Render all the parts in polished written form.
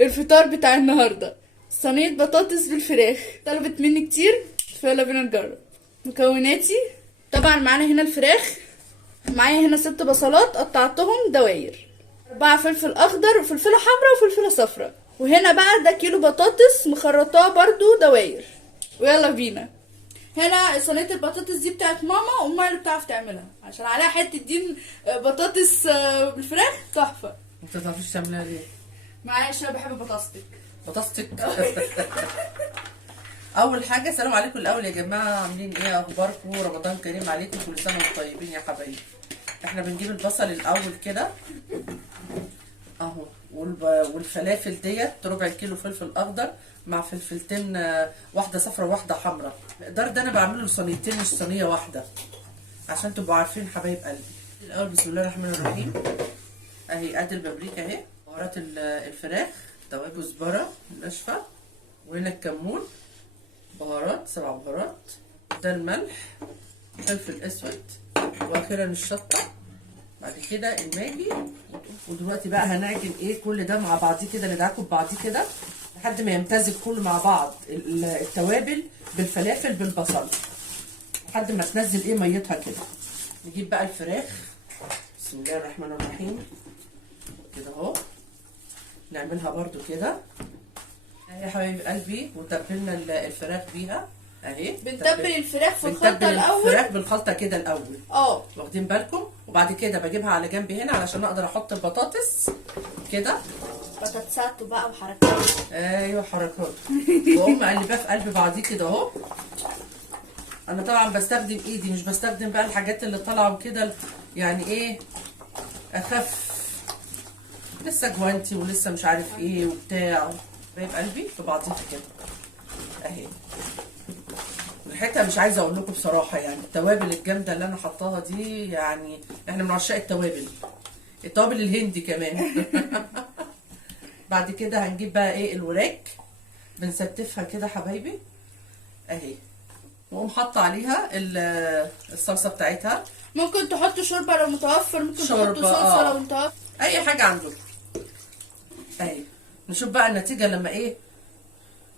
الفطار بتاع النهارده صينيه بطاطس بالفراخ. طلبت مني كتير، فيلا بينا نجرب. مكوناتي طبعا معانا هنا الفراخ، معايا هنا 6 بصلات قطعتهم دواير، 4 فلفل اخضر وفلفله حمراء وفلفله صفراء، وهنا بقى ده كيلو بطاطس مخرطاه برضو دواير. ويلا بينا. هنا صينيه البطاطس دي بتاعت ماما، وامها اللي بتعرف تعملها عشان عليها حته دين بطاطس بالفراخ تحفه. انت متعرفيش تعملها ليه؟ معايا عشان بحب بطاطستك. بطاطستك. اول حاجه سلام عليكم الاول يا جماعه، عاملين ايه؟ اخباركم؟ رمضان كريم عليكم، كل سنه وانتم طيبين يا حبايبي. احنا بنجيب البصل الاول كده اهو، والفلافل ديت ربع كيلو فلفل اخضر مع فلفلتين، واحده صفرا وواحده حمراء. المقدار ده انا بعمله لصينيتين مش صينيه واحده عشان تبقوا عارفين حبايب قلبي. الاول بسم الله الرحمن الرحيم. اهي ادي البابريكا اهي، بهارات الفراخ، توابل كزبره ناشفه، وهنا الكمون، بهارات 7 بهارات، ده الملح، فلفل اسود، واخيرا الشطه، بعد كده الماجي. ودلوقتي بقى هنعجن ايه كل ده مع بعضيه كده، ندعكه ببعضيه كده لحد ما يمتزج كله مع بعض، التوابل بالفلافل بالبصل لحد ما تنزل ايه ميتها كده. نجيب بقى الفراخ بسم الله الرحمن الرحيم كده اهو، نعملها برده كده اهي يا حبايب قلبي. وتبلنا الفراخ بيها اهي، بنتبل الفراخ في الخلطه الاول، الفراخ بالخلطه كده الاول، واخدين بالكم؟ وبعد كده بجيبها على جنب هنا علشان اقدر احط البطاطس كده، بطاطساته بقى وحركات. ايوه حركات. واقوم مقلباه في قلب بعضيه كده اهو. انا طبعا بستخدم ايدي، مش بستخدم بقى الحاجات اللي طالعه وكده، يعني ايه اخف، لسه جوانتي ولسه مش عارف ايه وبتاع. حبايب قلبي في بعضيها كده اهي. ريحتها مش عايزه اقول لكم بصراحه، يعني التوابل الجامده اللي انا حطاها دي، يعني احنا من عشاق التوابل الهندي كمان. بعد كده هنجيب بقى ايه الوراك، بنستفها كده حبايبي اهي، واقوم حاطه عليها الصلصه بتاعتها. ممكن تحطوا شوربه لو متوفر، ممكن تحطوا صلصه لو متوفر، اي حاجه عندكم اهي. نشوف بقى النتيجه لما ايه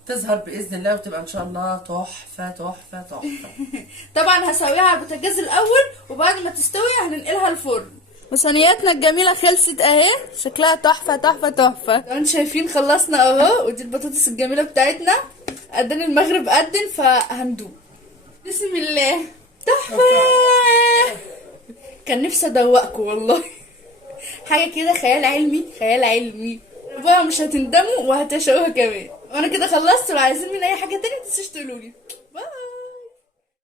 تظهر باذن الله، وتبقى ان شاء الله تحفه تحفه تحفه. طبعا هسويها على البوتاجاز الاول، وبعد ما تستوي هننقلها الفرن. وصينياتنا الجميله خلصت اهي، شكلها تحفه تحفه تحفه. انتوا شايفين خلصنا اهو، ودي البطاطس الجميله بتاعتنا. اذان المغرب اذن فهندوق. بسم الله. تحفه. كان نفسي ادوقكم والله. حاجه كده خيال علمي خيال علمي بقى، مش هتندموا وهتشوها كمان. وانا كده خلصت، ولو عايزين مني اي حاجه تانية متنسوش تقولولي.